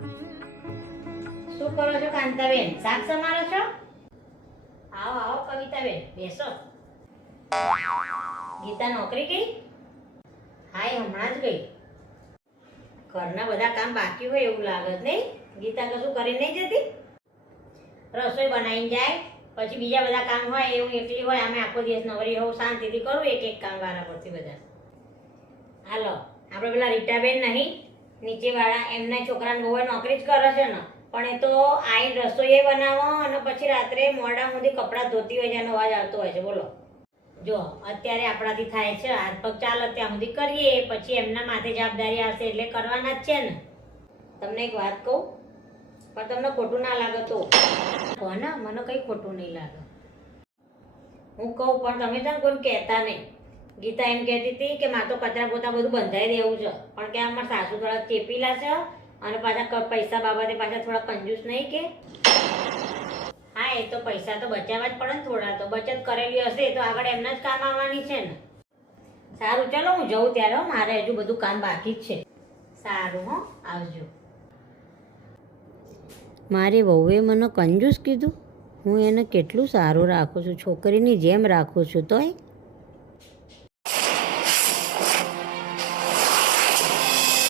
શું કરો છો કાંતાબેન? શાક સમારો છો? આવો આવો કવિતાબેન, બેસો. ગીતા નોકરી ગઈ? હા, એ હમણાં જ ગઈ. ઘરના બધા કામ બાકી હોય એવું લાગે છે નહીં? ગીતા કશું કરી નહીં જતી? રસોઈ બનાવીને જાય, પછી બીજા બધા કામ હોય એવું એકલી હોય. અમે આખો દિવસ નવરી હોઉં, શાંતિથી કરું એક એક કામ વાળા પરથી બધા. હાલો, આપણે પેલા રીટાબેન નહીં નીચેવાળા, એમના છોકરાને બહુ નોકરી જ કરે છે ને, પણ એ તો આઈને રસોઈ બનાવો અને પછી રાત્રે મોડા સુધી કપડાં ધોતી હોય છે એનો અવાજ આવતો હોય છે. બોલો, જો અત્યારે આપણાથી થાય છે, હાથ પગ ચાલે ત્યાં સુધી કરીએ, પછી એમના માથે જવાબદારી આવશે એટલે કરવાના જ છે ને. તમને એક વાત કહું, પણ તમને ખોટું ના લાગે તો કોને? મને કંઈ ખોટું નહીં લાગે. હું કહું પણ તમે છે ને કોઈને કહેતા નહીં. ગીતા એમ કહેતી હતી કે મારે તો કચરા પોતા બધું બંધાઈ દેવું છે, પણ કે અમારા સાસુ થોડા ચેપીલા છે અને પાછા પૈસા બાબતે પાછા થોડા કંજૂસ નહીં કે. હા, એ તો પૈસા તો બચાવવા જ પડે ને, થોડા તો બચત કરેલી હશે તો આગળ એમના જ કામ આવવાની છે ને. સારું, ચલો હું જઉં ત્યારે. મારે હજુ બધું કામ બાકી જ છે. સારું, હો, આવજો. મારી વહુએ મને કંજૂસ કીધું. હું એને કેટલું સારું રાખું છું, છોકરીની જેમ રાખું છું તોય